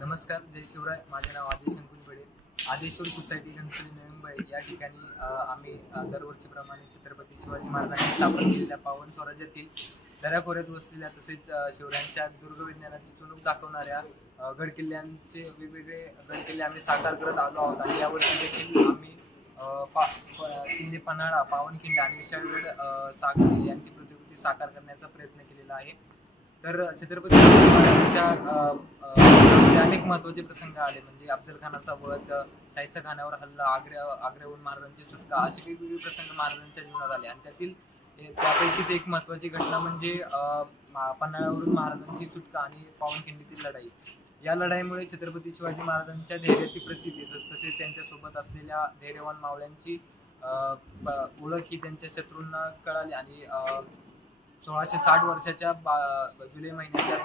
नमस्कार, जय शिवराय. माझे नाव आदेश अंकुश बडे. आदेश्वर सोसायटी घनसोली नवी मुंबई या ठिकाणी आम्ही दरवर्षीप्रमाणे छत्रपती शिवाजी महाराजांनी स्थापन केलेल्या पावन स्वराज्यातील दऱ्याखोऱ्यात वसलेल्या तसेच शिवरायांच्या दुर्ग विज्ञानाची चुणूक दाखवणाऱ्या गडकिल्ल्यांचे वेगवेगळे गडकिल्ले आम्ही साकार करत आलो आहोत. आणि यावर्षी देखील आम्ही किल्ले पन्हाळा, पावनखिंड आणि विशाळगड यांची प्रतिकृती साकार करण्याचा प्रयत्न केलेला आहे. तर छत्रपती शिवाजी महाराजांच्या अनेक महत्त्वाचे प्रसंग आले, म्हणजे अफजल खानाचा वध, शाहिस्ता खानावर हल्ला, आग्र्याहून महाराजांची सुटका, असे वेगवेगळे प्रसंग महाराजांच्या जीवनात आले. आणि त्यापैकीच एक महत्त्वाची घटना म्हणजे पन्हाळ्यावरून महाराजांची सुटका आणि पावनखिंडीतील लढाई. या लढाईमुळे छत्रपती शिवाजी महाराजांच्या धैर्याची प्रचिती तसेच त्यांच्यासोबत असलेल्या धैर्यवान मावळ्यांची ओळख ही त्यांच्या शत्रूंना कळाली. आणि 1660 वर्षाच्या जुलै महिन्याच्या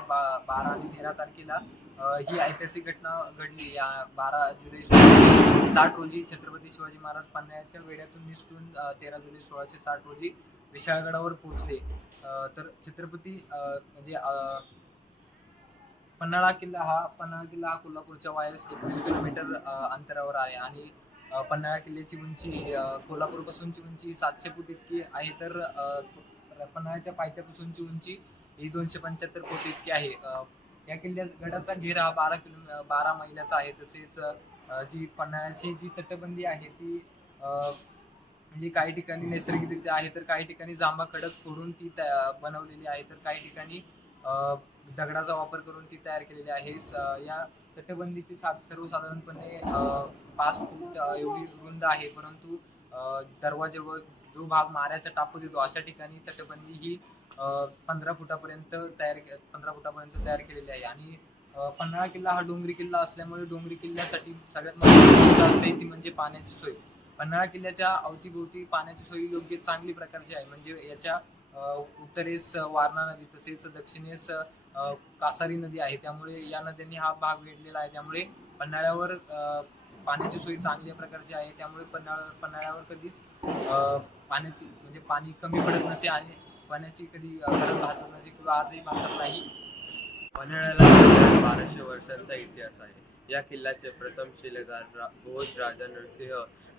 12 आणि 13 तारखेला ही ऐतिहासिक घटना घडली. या 12 जुलै 1660 रोजी छत्रपती शिवाजी महाराज पन्हाळ्याच्या वेढ्यातून निसटून 13 जुलै 1660 रोजी विशाळगडावर पोहोचले. तर छत्रपती म्हणजे पन्हाळा किल्ला हा कोल्हापूरच्या वायव्येस 21 किलोमीटर अंतरावर आहे. आणि पन्हाळा किल्ल्याची उंची कोल्हापूरपासूनची उंची 700 फूट इतकी आहे. तर पन्हाळ्याच्या पायथ्यापासूनची उंची ही 275 फूट इतकी आहे. या गडाचा घेर हा 12 मैलाचा आहे. तसेच जी पन्हाळ्याची जी तटबंदी आहे ती म्हणजे काही ठिकाणी नैसर्गिकरित्या आहे, तर काही ठिकाणी जांभा खडक फोडून ती बनवलेली आहे, तर काही ठिकाणी दगडाचा वापर करून ती तयार केलेली आहे. या तटबंदीची सर्वसाधारणपणे 5 फूट एवढी रुंद आहे, परंतु दरवाजे व जो भाग माऱ्याचा टापू देतो अशा ठिकाणी तटबंदी ही 15 फुटापर्यंत तयार केलेली आहे. आणि पन्हाळा किल्ला हा डोंगरी किल्ला असल्यामुळे डोंगरी किल्ल्यासाठी सगळ्यात महत्त्वाची गोष्ट असते ती म्हणजे पाण्याची सोय. पन्हाळा किल्ल्याच्या अवतीभोवती पाण्याची सोय योग्य चांगली प्रकारची आहे. म्हणजे याच्या उत्तरेस वारणा नदी तसेच दक्षिणेस कासारी नदी आहे, त्यामुळे या नद्यांनी हा भाग वेढलेला आहे. त्यामुळे पन्हाळ्यावर पाण्याची सोय चांगल्या प्रकारची आहे. त्यामुळे पन्हाळ्यावर कधीच पाण्याची म्हणजे पाणी कमी पडत नसे आणि पाण्याची कधी गरज भासत नसे किंवा आजही भासत नाही. पन्हाळ्याला 1200 वर्षांचा इतिहास आहे. या किल्ल्याचे प्रथम शिलेदार भोज राजा नरसिंह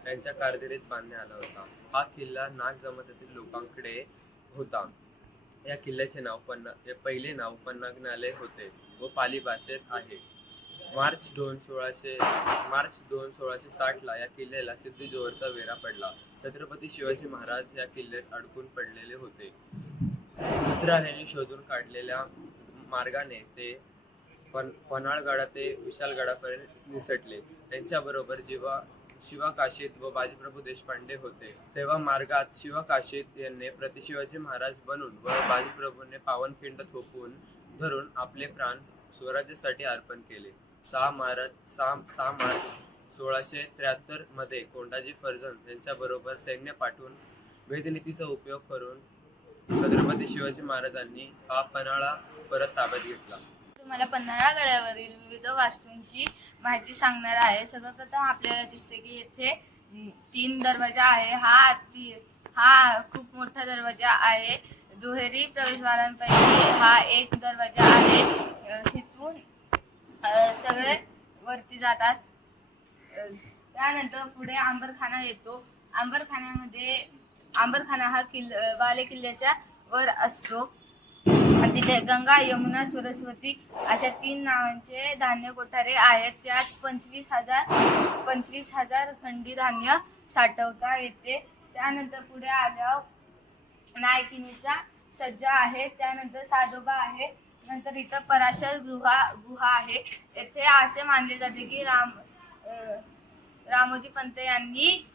यांच्या कारकिर्दीत बांधण्यात आला होता. हा किल्ला नाग जमातीतील लोकांकडे होता. या किल्ल्याचे पहिले नाव पन्हागनाले होते व पाली भाषेत आहे. मार्च 2 1660 ला या किल्ल्याला सिद्धीजोहरचा वेढा पडला. छत्रपती शिवाजी महाराज या किल्ल्यात अडकून पडलेले होते. मित्रांनी शोधून काढलेल्या मार्गाने ते पन्हाळगडा ते विशाळगडापर्यंत निसटले. त्यांच्याबरोबर शिवा काशीत व बाजीप्रभू देशपांडे होते. तेव्हा मार्गात शिवा काशीत यांनी प्रतिशिवाजी महाराज बनून व बाजीप्रभूने पावनखिंड थोपवून धरून आपले प्राण स्वराज्यासाठी अर्पण केले. 6 मार्च 1673 मध्ये कोंडाजी फर्जंद यांच्याबरोबर सैन्य पाठवून वेदनीतीचा उपयोग करून छत्रपती शिवाजी महाराजांनी हा पन्हाळा परत ताब्यात घेतला. तुम्हाला पन्हाळा गडावरील विविध वास्तूंची माहिती सांगणार आहे. सर्वप्रथम आपल्याला दिसते की येथे 3 दरवाजा आहे. हा खूप मोठा दरवाजा आहे. दुहेरी प्रवेशद्वारांपैकी हा एक दरवाजा आहे. तिथून सगळे वरती जातात. त्यानंतर पुढे आंबरखाना येतो. आंबरखाना हा बाले किल्ल्याच्या वर असतो. तिथे गंगा, यमुना, सरस्वती अशा 3 नावांचे धान्य कोठारे आहेत. त्यात 25,000 खंडी धान्य साठवता येते. त्यानंतर पुढे आल्यावर नायकिनीचा सज्जा आहे. त्यानंतर साधोबा आहे. नंतर इथं पराशर गुहा आहे. येथे असे मानले जाते की रामोजी पंत यांनी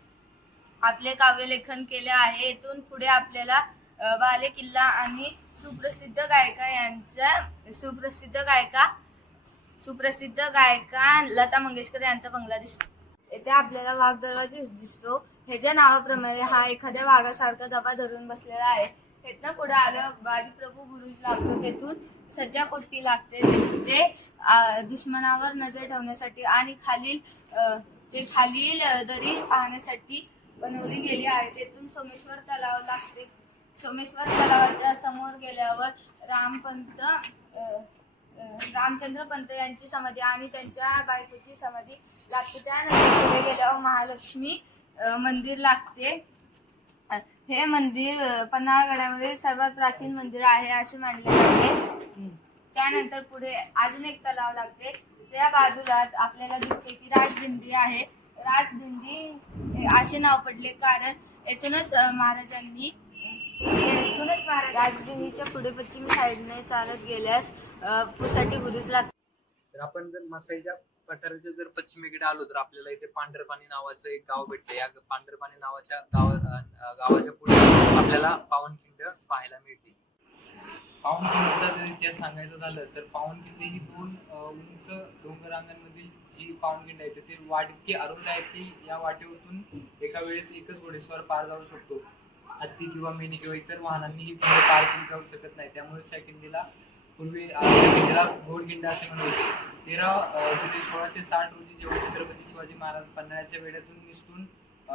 आपले काव्यलेखन केले आहे. येथून पुढे आपल्याला बाले किल्ला आणि सुप्रसिद्ध गायिका लता मंगेशकर यांचा बंगला दिसतो. येथे आपल्याला वाघ दरवाजा दिसतो. ह्याच्या नावाप्रमाणे हा एखाद्या वाघासारखा दबा धरून बसलेला आहे. तिथनं पुढे आलं बाजीप्रभू बुरुज लागतो. तेथून सज्जा कोठी लागते जे दुश्मनावर नजर ठेवण्यासाठी आणि खालील दरी पाहण्यासाठी बनवली गेली आहे. तेथून सोमेश्वर तलाव लागते. सोमेश्वर तलावाच्या समोर गेल्यावर रामचंद्र पंत यांची समाधी आणि त्यांच्या बायकोची समाधी लागते. त्यानंतर पुढे गेल्यावर महालक्ष्मी मंदिर लागते. हे मंदिर पन्हाळगडावरील सर्वात प्राचीन मंदिर आहे असे मानले जाते. त्यानंतर पुढे अजून एक तलाव लागते. त्या बाजूलाच आपल्याला दिसते की राजदिंडी आहे. राजदिंडी असे नाव पडले कारण येथूनच महाराजांनी राजदिंडीच्या पुढे पश्चिम साईडने चालत गेल्यास पुसाठी बुरुज लागते. तर आपण जर मसाईच्या पठाराच्या जर पश्चिमेकडे आलो तर आपल्याला इथे पांढरपाणी नावाचं एक गाव भेटते. या पांढरपाणी नावाच्या गावाच्या पुढे आपल्याला पावनखिंड पाहायला मिळते. पावनखिंडचा जर इतिहास सांगायचं झालं तर पावनखिंड ही दोन उंच डोंगरांगांमधील जी पावनखिंड आहे ती वाट इतकी अरुंद आहे की या वाटेवरून एका वेळेस एकच घोडेस्वार पार जाऊ शकतो. हत्ती किंवा मेंढी किंवा इतर वाहनांनी ही खिंड पार केली जाऊ शकत नाही. त्यामुळे त्या खिंडीला पूर्वी खिंडीला घोडखिंड असे म्हणत होते. 13 जुलै 1660 रोजी जेव्हा छत्रपती शिवाजी महाराज पन्हाळ्याच्या वेढ्यातून निसटून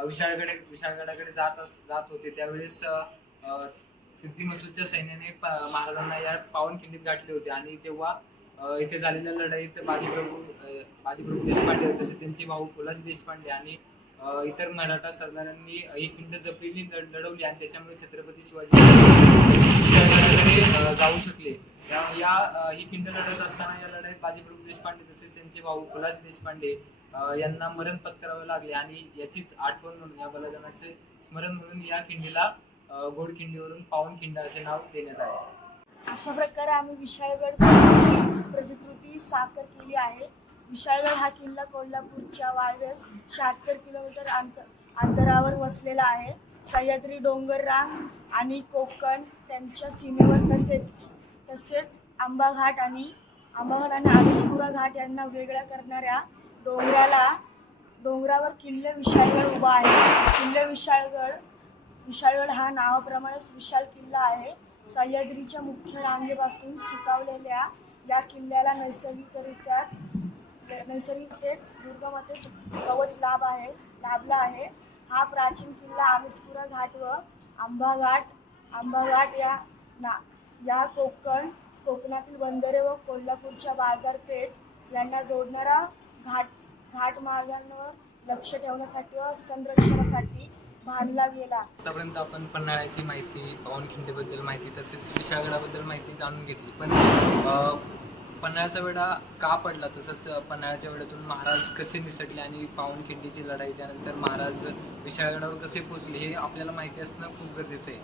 विशाळगडाकडे जात होते त्यावेळेस सिद्धी मसूदच्या सैन्याने महाराजांना या पावनखिंडीत गाठले होते. आणि तेव्हा इथे झालेल्या लढाईत बाजीप्रभू देशपांडे तसेच त्यांचे भाऊ फुलाजी देशपांडे आणि इतर मराठा सरदारांनी ही खिंड जपलेली लढवली आणि त्याच्यामुळे छत्रपती शिवाजी विशाळगडाकडे जाऊ शकले. ही खिंड लढत असताना या लढाईत बाजीप्रभू देशपांडे तसेच त्यांचे भाऊ फुलाजी देशपांडे यांना मरण पत्करावे लागले आणि याचीच आठवण म्हणून या बलिदानाचे स्मरण म्हणून या खिंडीला घोडखिंडीवरून पावनखिंड असे नाव देण्यात आले. अशा प्रकारे आम्ही विशाळगड प्रतिकृती साकार केली आहे. विशाळगड हा किल्ला कोल्हापूरच्या वायव्येस 76 किलोमीटर अंतरावर वसलेला आहे. सह्याद्री डोंगररांग आणि कोकण त्यांच्या सीमेवर तसेच आंबाघाट आणि आमिसखुरा घाट यांना वेगळा करणाऱ्या डोंगरावर किल्ले विशाळगड उभा आहे. किल्ले विशाळगड हा नावाप्रमाणेच विशाल किल्ला आहे. सह्याद्रीच्या मुख्य रांगेपासून सुटावलेल्या या किल्ल्याला नैसर्गिकतेच दुर्गमतेच कवच लाभला आहे. हा प्राचीन किल्ला आमिसखुरा घाट व आंबाघाट या कोकणातील बंदरे व कोल्हापूरच्या बाजारपेठ यांना जोडणारा घाटमार्गांवर लक्ष ठेवण्यासाठी व संरक्षणासाठी बांधला गेला. आतापर्यंत आपण पन्हाळ्याची माहिती, पावनखिंडीबद्दल माहिती तसेच विशाळगडाबद्दल माहिती जाणून घेतली. पण पन्हाळ्याचा वेढा का पडला, तसंच पन्हाळ्याच्या वेढ्यातून महाराज कसे निसटले आणि पावनखिंडीची लढाई त्यानंतर महाराज विशाळगडावर कसे पोहोचले हे आपल्याला माहिती असणं खूप गरजेचं आहे.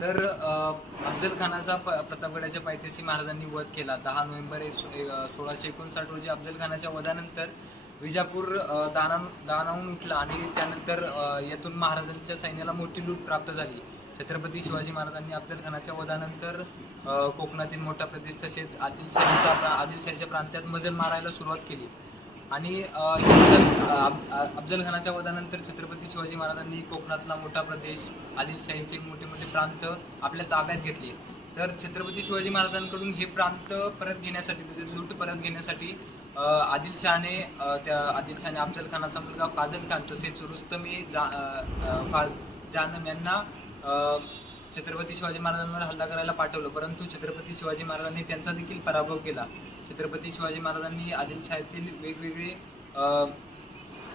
तर अफजल खानाचा प्रतापगडाच्या पायथ्याशी महाराजांनी वध केला. 10 नोव्हेंबर 1659 रोजी अफजल खानाच्या वधानंतर विजापूर दानावून उठला आणि त्यानंतर यातून महाराजांच्या सैन्याला मोठी लूट प्राप्त झाली. छत्रपती शिवाजी महाराजांनी अफजल खानाच्या वधानंतर कोकणातील मोठा प्रदेश तसेच आदिलशाहीच्या प्रांतात मजल मारायला सुरुवात केली आणि अफजल खानाच्या वधानंतर छत्रपती शिवाजी महाराजांनी कोकणातला मोठा प्रदेश, आदिलशाहीचे मोठे मोठे प्रांत आपल्या ताब्यात घेतले. तर छत्रपती शिवाजी महाराजांकडून हे प्रांत परत घेण्यासाठी, तसेच लूट परत घेण्यासाठी आदिलशहाने अफजल खानाचा मुलगा फाजल खान तसेच रुस्तमे जानम यांना छत्रपती शिवाजी महाराजांवर हल्ला करायला पाठवलं. परंतु छत्रपती शिवाजी महाराजांनी त्यांचा देखील पराभव केला. छत्रपती शिवाजी महाराजांनी आदिलशाहीतील वेगवेगळे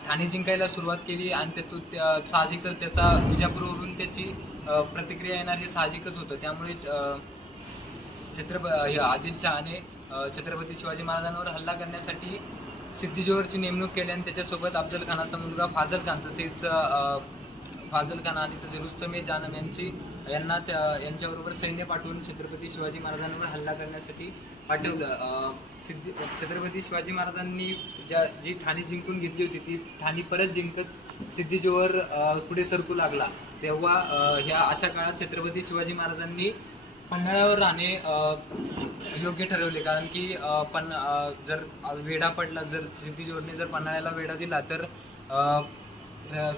ठाणे जिंकायला सुरुवात केली आणि त्यातून साहजिकच त्याचा विजापूरवरून त्याची प्रतिक्रिया येणार हे साहजिकच होतं. त्यामुळे आदिलशहाने छत्रपती शिवाजी महाराजांवर हल्ला करण्यासाठी सिद्धी जोहरची नेमणूक केली आणि त्याच्यासोबत अफजल खानाचा मुलगा फाजल खान आणि त्याचे रुस्तमे जानम यांच्याबरोबर सैन्य पाठवून छत्रपती शिवाजी महाराजांवर हल्ला करण्यासाठी पाठवलं. छत्रपती शिवाजी महाराजांनी जी ठाणे जिंकून घेतली होती ती ठाणे परत जिंकत सिद्धी जोहर पुढे सरकू लागला. तेव्हा ह्या अशा काळात छत्रपती शिवाजी महाराजांनी पन्हाळ्यावर राहणे योग्य ठरवले. कारण की जर वेढा पडला, जर सिद्धी जोहरने जर पन्हाळ्याला वेढा दिला तर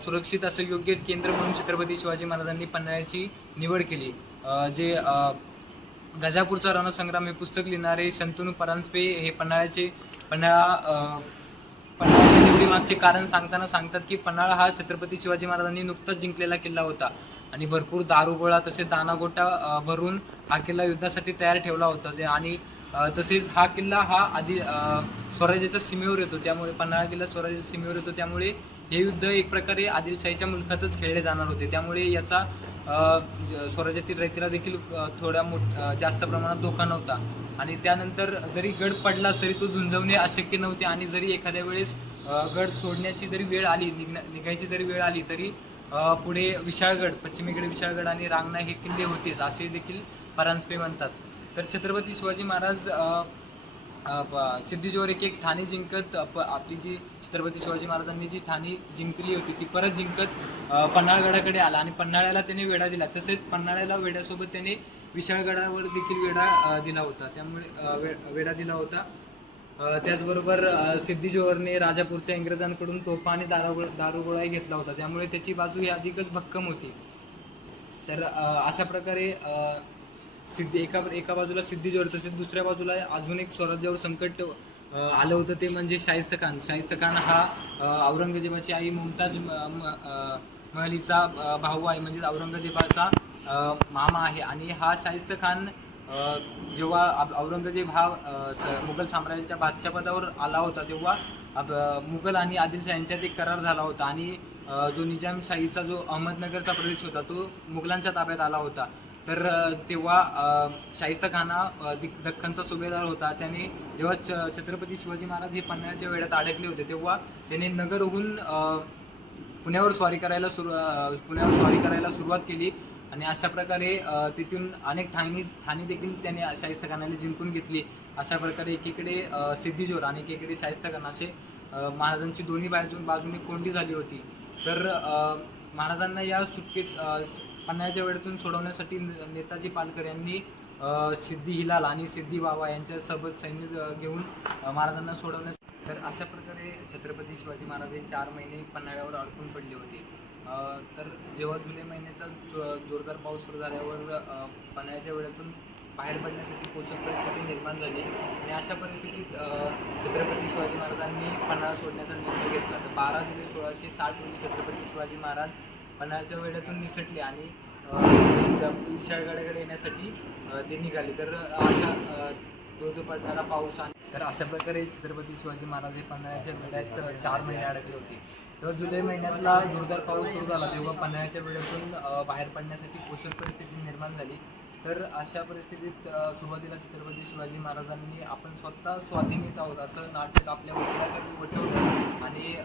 सुरक्षित असं योग्य केंद्र म्हणून छत्रपती शिवाजी महाराजांनी पन्हाळ्याची निवड केली. जे गजापूरचा रणसंग्राम हे पुस्तक लिहिणारे शंतनू परांजपे हे पन्हाळ्याच्या निवडीमागचे कारण सांगतात की पन्हाळा हा छत्रपती शिवाजी महाराजांनी नुकताच जिंकलेला किल्ला होता आणि भरपूर दारुगोळा तसेच दानागोटा भरून हा किल्ला युद्धासाठी तयार ठेवला होता. आणि तसेच हा किल्ला हा आधी स्वराज्याच्या सीमेवर येतो, त्यामुळे पन्हाळा किल्ला स्वराज्याच्या सीमेवर येतो, त्यामुळे हे युद्ध एक प्रकारे आदिलशाहीच्या मुलखातच खेळले जाणार होते. त्यामुळे याचा स्वराज्यातील रयतेला देखील जास्त प्रमाणात धोका नव्हता. आणि त्यानंतर जरी गड पडलाच तरी तो झुंजवणे अशक्य नव्हते. आणि जरी एखाद्या वेळेस गड सोडण्याची जरी वेळ आली, निघायची जरी वेळ आली, तरी पुढे विशाळगड, पश्चिमेकडे विशाळगड आणि रांगणा हे किल्ले होतेच, असे देखील परांजपे म्हणतात. तर छत्रपती शिवाजी महाराज सिद्धीजोवर एक ठाणी जिंकत आपली जी छत्रपती शिवाजी महाराजांनी जी ठाणी जिंकली होती ती परत जिंकत पन्हाळगडाकडे आला आणि पन्हाळ्याला त्याने वेढा दिला. तसेच पन्हाळ्याला वेढ्यासोबत त्याने विशाळगडावर देखील वेढा दिला होता. त्यामुळे वेढा दिला होता. त्याचबरोबर सिद्धीजोहरने राजापूरच्या इंग्रजांकडून तोफा आणि दारुगोळाही घेतला होता, त्यामुळे त्याची बाजू ही अधिकच भक्कम होती. तर अशा प्रकारे एका बाजूला सिद्धीजोहर, तसेच दुसऱ्या बाजूला अजून एक स्वराज्यावर संकट आलं होतं, ते म्हणजे शाहिस्त खान. शाहिस्त खान हा औरंगजेबाची आई मुमताज महलीचा भाऊ आहे, म्हणजे औरंगजेबाचा मामा आहे. आणि हा शाहिस्त खान जेव्हा औरंगजेब हा मुघल साम्राज्याच्या बादशाहपदावर आला होता, तेव्हा मुघल आणि आदिलशाह यांच्यात एक करार झाला होता. आणि जो निजामशाहीचा जो अहमदनगरचा प्रदेश होता तो मुघलांच्या ताब्यात आला होता. तर तेव्हा शाहिस्त खान हा दख्खनचा सुभेदार होता. त्याने जेव्हा छत्रपती शिवाजी महाराज हे पन्हाळ्याच्या वेढ्यात अडकले होते, तेव्हा त्याने नगरहून पुण्यावर स्वारी करायला सुरुवात केली. आणि अशा प्रकारे तिथून अनेक ठाणी देखील त्याने शाहिस्त खानाला जिंकून घेतली. अशा प्रकारे एकीकडे सिद्धीजोहर आणि एकीकडे शाहिस्त खान असे महाराजांची दोन्ही बाजूने कोंडी झाली होती. तर महाराजांना या सुटकेत पन्हाळ्याच्या वेढ्यातून सोडवण्यासाठी नेताजी पालकर यांनी सिद्धी हिलाल आणि सिद्धी बाबा यांच्यासोबत सैन्य घेऊन महाराजांना सोडवण्यास. तर अशा प्रकारे छत्रपती शिवाजी महाराज हे 4 महिने पन्हाळ्यावर अडकून पडले होते. तर जेव्हा जुलै महिन्याचा जोरदार पाऊस सुरू झाल्यावर पन्हाळ्याच्या वेढ्यातून बाहेर पडण्यासाठी पोषक परिस्थिती निर्माण झाली. आणि अशा परिस्थितीत छत्रपती शिवाजी महाराजांनी पन्हाळा सोडण्याचा निर्णय घेतला. तर 12 जुलै 1660 रोजी छत्रपती शिवाजी महाराज पन्हाळ्याच्या वेढ्यातून निसटले आणि विशाळगडाकडे येण्यासाठी ते निघाले. तर अशा धो पडणारा पाऊस तर अशा प्रकारे छत्रपती शिवाजी महाराज हे पन्हाळ्याच्या वेढ्यात 4 महिने अडकले होते. तेव्हा जुलै महिन्यातला जोरदार पाऊस सुरू झाला, तेव्हा पन्हाळ्याच्या वेढ्यातून बाहेर पडण्यासाठी पोषक परिस्थिती निर्माण झाली. तर अशा परिस्थितीत सुरुवातीला छत्रपती शिवाजी महाराजांनी आपण स्वतः स्वाधीन आहोत असं नाटक आपल्या वकिलाकडे वठवलं. आणि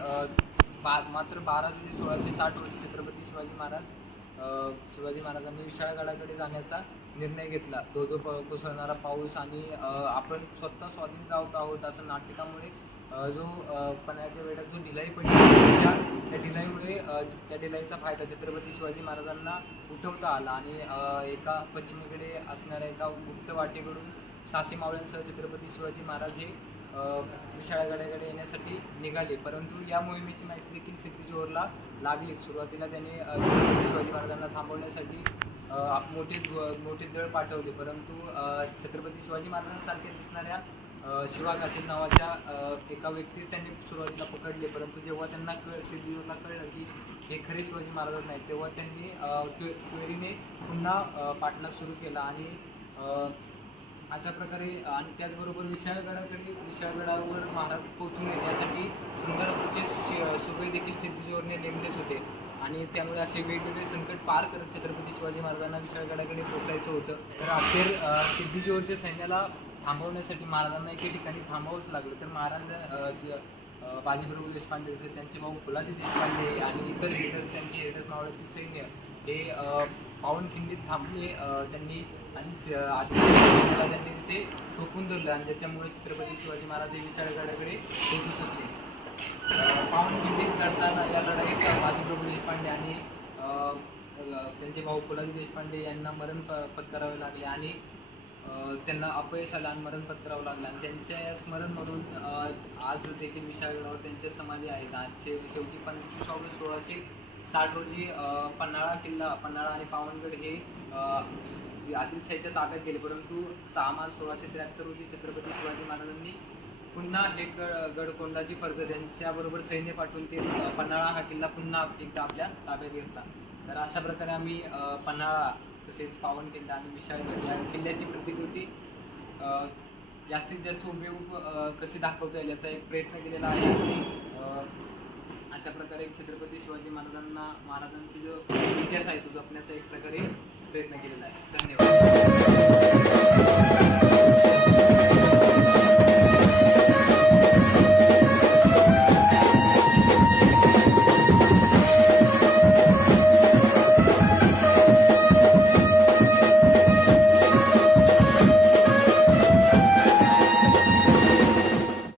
मात्र 12 जुलै 1660 रोजी छत्रपती शिवाजी महाराजांनी विशाळगडाकडे जाण्याचा निर्णय घेतला. धो कोसळणारा पाऊस आणि आपण स्वतः स्वाधीन आहोत असं नाटकामुळे जो पन्हाळ्याच्या वेळेत जो ढिलाई पडली, त्या ढिलाईचा फायदा छत्रपती शिवाजी महाराजांना उठवता आला. आणि एका पश्चिमेकडे असणाऱ्या एका गुप्त वाटेकडून 600 मावळ्यांसह छत्रपती शिवाजी महाराज हे विशाळगडाकडे येण्यासाठी निघाले. परंतु या मोहिमेची माहिती देखील सिद्धीजोहरला लागली. सुरुवातीला त्याने छत्रपती शिवाजी महाराजांना थांबवण्यासाठी मोठे दळ पाठवले, परंतु छत्रपती शिवाजी महाराजांसारख्या दिसणाऱ्या शिवा काशीद नावाच्या एका व्यक्तीस त्यांनी सुरुवातीला पकडले. परंतु जेव्हा त्यांना सिद्धीजोहरला कळलं की हे खरे शिवाजी महाराज नाहीत, तेव्हा त्यांनी त्वरेने पुन्हा पाठलाग सुरू केला. आणि अशा प्रकारे आणि त्याचबरोबर विशाळगडावर महाराज पोहोचून येण्यासाठी सुंदरपूरचे सुभे देखील सिद्धीजोहरने नेमलेच होते. आणि त्यामुळे असे वेगवेगळे संकट पार करत छत्रपती शिवाजी महाराजांना विशाळगडाकडे पोहोचायचं होतं. तर अखेर सिद्धीजोहरच्या सैन्याला थांबवण्यासाठी महाराजांना एके ठिकाणी थांबावंच लागलं. तर महाराज बाजीप्रभू देशपांडे त्यांचे भाऊ फुलाजी देशपांडे आणि इतर त्यांचे हेरडस मावळातील सैन्य हे पावनखिंडीत थांबले त्यांनी. आणि त्यांनी तिथे ठोकून धरलं आणि त्याच्यामुळे छत्रपती शिवाजी महाराज हे विशाळगडाकडे पोहोचू शकले. पावनखिंडीत लढताना या लढाईत बाजीप्रभू देशपांडे आणि त्यांचे भाऊ फुलाजी देशपांडे यांना मरण पत्करावे लागले आणि त्यांना अपयश आलं आणि मरण पत्करावं लागलं. आणि त्यांच्या स्मरण म्हणून आज देखील विशाळगडावर त्यांच्या समाधी आहेत. आजचे शेवटी 25 ऑगस्ट 1660 रोजी पन्हाळा आणि पावनगड हे आदिलशाहीच्या ताब्यात गेले. परंतु 6 मार्च 1673 रोजी छत्रपती शिवाजी महाराजांनी पुन्हा हे गडकोंडाची फर्ज त्यांच्याबरोबर सैन्य पाठवून ते पन्हाळा हा किल्ला पुन्हा एकदा आपल्या ताब्यात घेतला. तर अशा प्रकारे आम्ही पन्हाळा तसेच पावनखिंड आणि विशाळगड या किल्ल्याची प्रतिकृती जास्तीत जास्त हुबेहूब कशी दाखवता येईल याचा एक प्रयत्न केलेला आहे आणि अशा प्रकारे छत्रपती शिवाजी महाराजांचा जो इतिहास आहे तो जपण्याचा एक प्रकारे प्रयत्न केलेला आहे. धन्यवाद.